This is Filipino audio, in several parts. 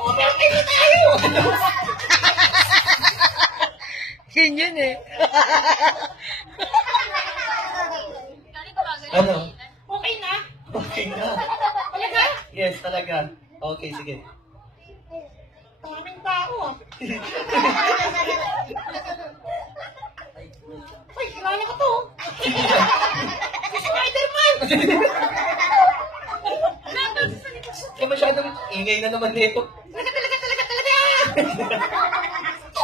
Okay na tayo! Yun eh. Ano? Okay na? Okay na. Talaga? Yes, talaga. Okay, sige. Maraming tao ah. Ay, kilala ko to. Si Spider-Man! Kaya masyadong ingay na naman dito. Talaga!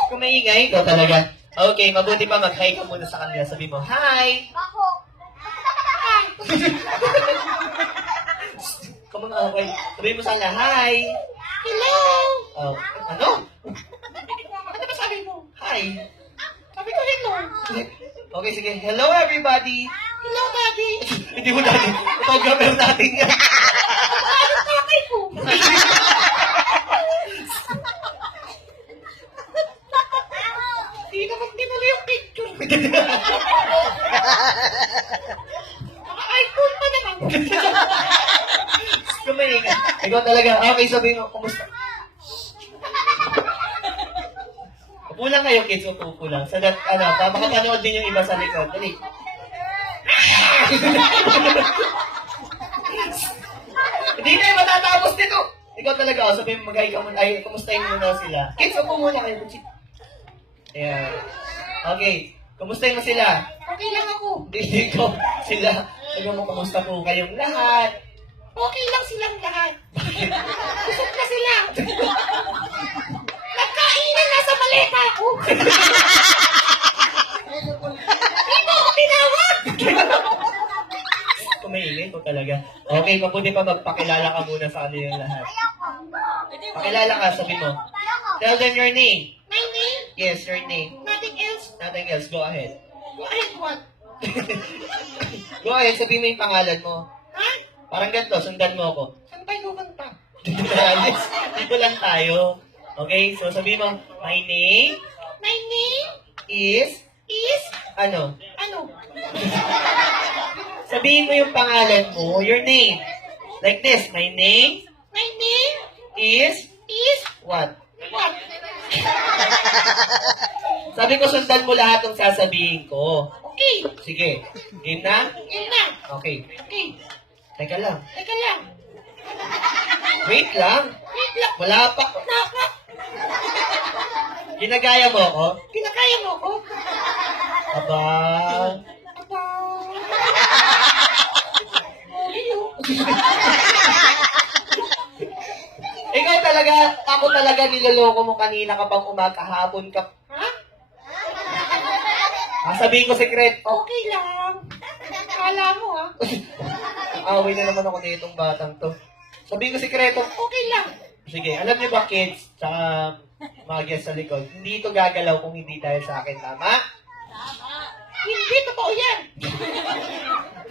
Kung maingay, ikaw talaga. Okay, mabuti pa mag-hi ka muna sa kanila. Sabi mo, hi! Come on, okay. Sabi mo sana, hi! Hello! Oh, ano? Ano ba sabi mo? Hi! Sabi ko hello. Okay, sige. Hello, everybody! Hello, Daddy. Hindi mo natin. Photographer natin yan. Ano tatay ko? Hindi naman dinala yung picture. Naka-iPhone pa naman. Kung maingay. Ikaw talaga. Okay, sabihin mo, kumusta? Upo lang kayo, kids. Upo lang. So that, makapanood din yung iba sa likod. Dali. Hindi na yung matatapos dito. Ikaw talaga, sabihin mo, mag-hi ka muna. Ay, kumustahin mo muna sila. Kids, upo muna kayo. Ayan. Okay. Kumustahin mo sila? Okay lang ako. Hindi ko. Sila. Sabi mo, kumusta po kayong lahat? Okay lang silang lahat. Busog na sila. Nagkainan na sa maleta ko. Hindi mo ako tinawag. Kumaingay ko talaga. Okay, mabuti pa magpakilala ka muna sa kanilang lahat. Pakilala ka, sabi mo. Tell them your name. My name? Yes, your name. Nothing else. Nothing else. Go ahead. Go ahead, what? Go ahead, sabihin mo yung pangalan mo. Ha? Parang ganito, sundan mo ako. Saan tayo kumanta? Yes, dito lang tayo. Okay, so sabihin mo, my name My name is, is... ano? Ano? Sabihin mo yung pangalan mo, your name. Like this, my name My name is, is... what? What? Sabi ko, sundan mo lahat ng sasabihin ko. Okay. Sige, game na? Yun na. Okay, Okay. teka lang. Teka lang. Wait lang. Wait lang. Wala pa. Naka. Ginagaya mo ako? Kinakaya mo ko? Aba. Aba. Hello. Ikaw talaga, ako talaga niloloko mo kanina kapag umakahapon ka. Ha? Sabihin ko sekreto. Okay lang. Kala mo ha? Away na naman ako nitong batang to. Sabihin ko sekreto. Okay lang. Sige, alam niyo ba kids, tsaka mga guests sa likod, hindi ito gagalaw kung hindi dahil sa akin, tama? Hindi totoo yan.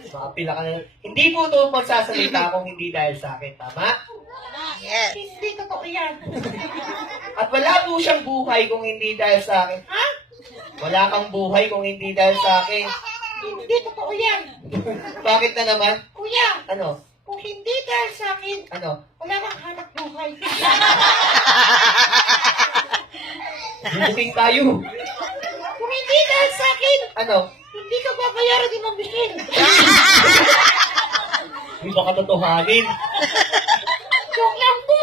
Makapila ka na. Hindi po ito magsasalita kung hindi dahil sa akin, tama? Yes. Hindi totoo yan. At wala po siyang buhay kung hindi dahil sa akin. Ha? Wala kang buhay kung hindi dahil sa akin. Hindi totoo yan. Bakit na naman? Kuya, Ano? kung hindi dahil sa akin, Ano? wala kang hanap buhay. Bubuking tayo. Kung hindi dahil sa akin, Ano? hindi ka babayaran ni Ma'am Michelle. Hindi ba katotohanin? Joke lang po.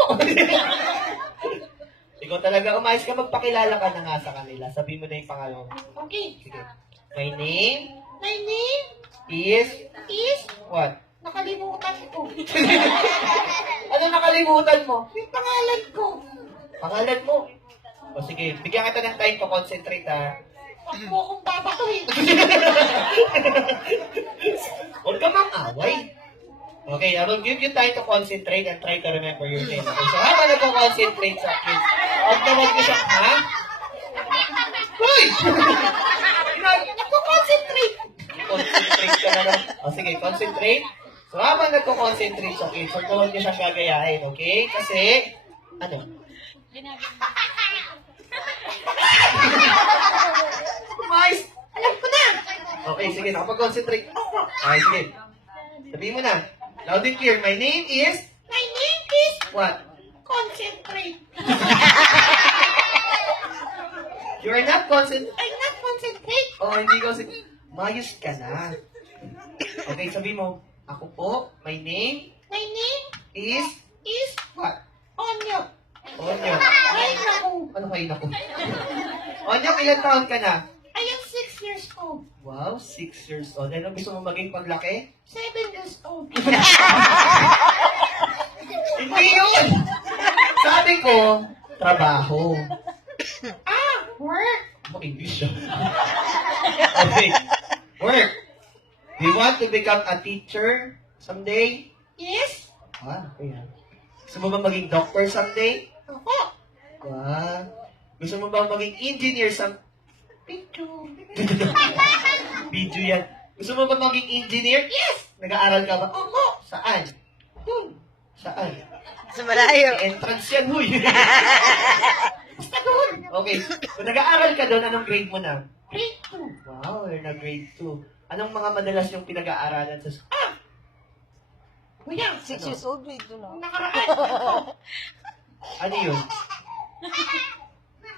Ikaw talaga, umayos ka, magpakilala ka na nga sa kanila. Sabi mo na yung pangalan mo. Okay. Sige. My name My name is, is... what? Nakalimutan ko. Ano nakalimutan mo? Yung pangalan ko. Pangalan mo. O sige, bigyan kita ng time to concentrate ha. Huwag mo akong babatuhin. Huwag ka mang away. Okay, I will give you time to concentrate and try to remember your name. Okay, so habang nagko-concentrate sa kids, huwag na huwag niyo siya, ha? Hoy! Nagko-concentrate. Concentrate ka na lang. O sige, concentrate. So habang nagko-concentrate sa kids, huwag na huwag niyo siyang gagayahin, okay? Kasi, ano? Okay, sige, nakapag-concentrate. Okay, sige. Sabihin mo na. Loud and clear. My name is... My name is What? Concentrate. You are not concentrate. I'm not concentrate. Oh, hindi concentrate. Mayos ka na. Okay, sabihin mo. Ako po, my name My name is... is What? Onyo. Onyo. Ay, naku. Ano kayo na ko? Onyo, ilan taon ka na? I am 6 years old. Wow, 6 years old. Ano gusto mo maging paglaki? 7 years old. Hindi yun! Sabi ko, trabaho. Work. English siya. Okay. Work. Do you want to become a teacher someday? Yes. Okay. Gusto mo ba maging doctor someday? Ako. Gusto mo ba maging engineer Picture. Video yan. Gusto mo ba maging engineer? Yes. Nag-aaral ka ba? Ako. Saan? Saan? Sa malayo. Entrance yan, huy. Basta doon. Okay. Kung nag-aaral ka doon, anong grade mo na? Grade 2. Wow, you're na grade 2. Anong mga madalas yung pinag-aaralan sa school? Kuya. 6 years old, grade 2 na. Nakaraan. Ito. Ano yun?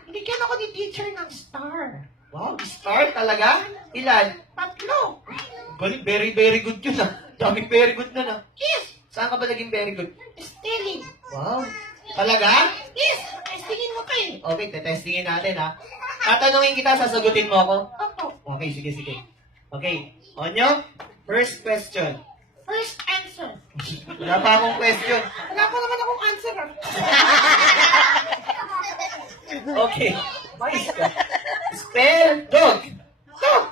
Bigyan ako ni teacher ng star. Wow, star talaga? Ilan? 3. Galing, very, very good yun ah. Daming very good na na. Yes. Saan ka ba naging very good? Stealing. Wow. Talaga? Yes. Testingin mo kayo. Okay, tetestingin natin ha. Tatanungin kita, sasagutin mo ako? Opo. Okay, sige, sige. Okay, Onyo, first question. First answer. Wala pa akong question. Wala pa naman akong answer. Okay, mais ka. Spell dog. Dog.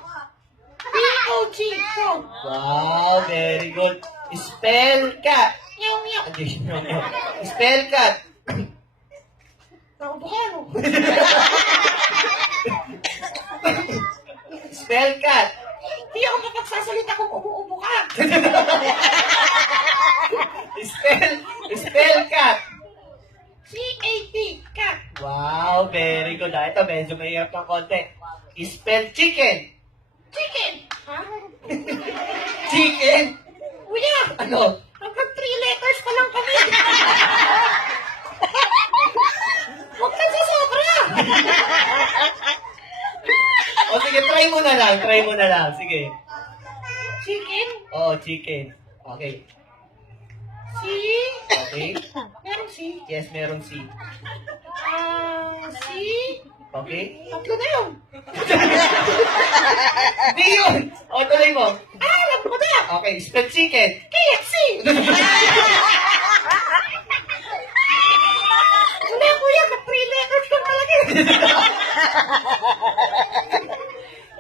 D-O-G. Dog. Wow, very good. Spell cat. Meow meow. No. Spell cat. Naubuhan. Spell cat. Hindi ako mapagsasalita kung umuubo ka. Spell cat. C-A-T. Cat. Wow, very good. Ito, medyo mahirap ng konti. Spell chicken. Chicken. Ha? Chicken? Kuya. Ano? Hanggang 3 letters pa lang kami. Huwag ka sa sobra. O sige, try mo na lang. Sige. Chicken. Oh, chicken. Okay. C. Okay. Merong C. Yes, merong C. C. Okay? Tatlo na yun. Hindi yun! O, tuloy mo. Alam ko na. Okay, spell chicken. KFC. Wala kuya, ka 3 letters lang talaga.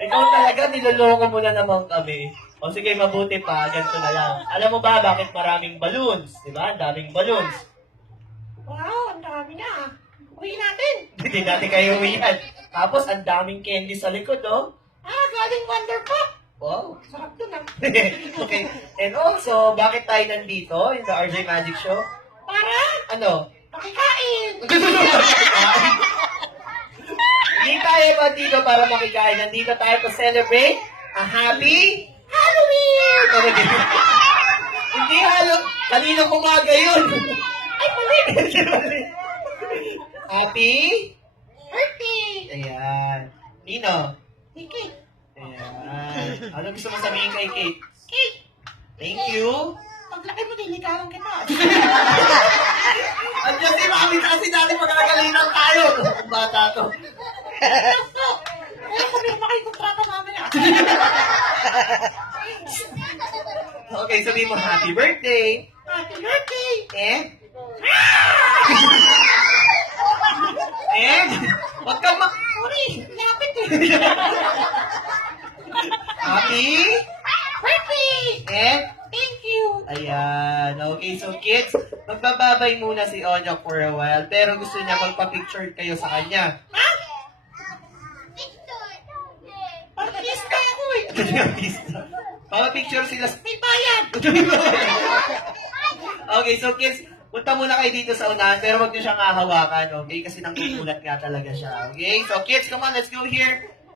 Ikaw talaga, niloloko mo na naman kami. O sige, mabuti pa, ganito na lang. Alam mo ba bakit maraming balloons? Diba? Ang daming balloons. Wow, ang dami na. Uwi natin. Hindi natin kayo uwihan. Tapos, ang daming candy sa likod, oh. Galing Wonder Pop. Wow. Sarap dun ah. Okay. And also, bakit tayo nandito in the RJ Magic Show? Para Ano? pakikain. Hindi tayo ba dito para makikain? Nandito tayo to celebrate a happy Halloween. Hindi Kaninang umaga yun. Ay, mali. Happy? Birthday. Ayan. Nino? Kiki. Ayan. Ano gusto mo sabihin kay Kate? Kate. Thank you. Paglaki mo, nilikawan kita. Andiyan si Mami kasi dati magkakalinan tayo. Bata to. Ito. Kaya kung may makikontrata mamaya. Okay, sabihin mo happy birthday. Happy birthday. And? And? Huwag kang Sorry, lapit eh. Happy? Birthday. And? Thank you. Ayan. Okay, so kids, magbababay muna si Onyo for a while, pero gusto niya magpa-picture kayo sa kanya. Ha? Artista ako eh. Papa-picture sila. May bayad. Okay, so kids, punta muna kayo dito sa unahan, pero wag niyo siyang hahawakan, okay? Kasi nanggugulat nga talaga siya, okay? So kids, come on, let's go here.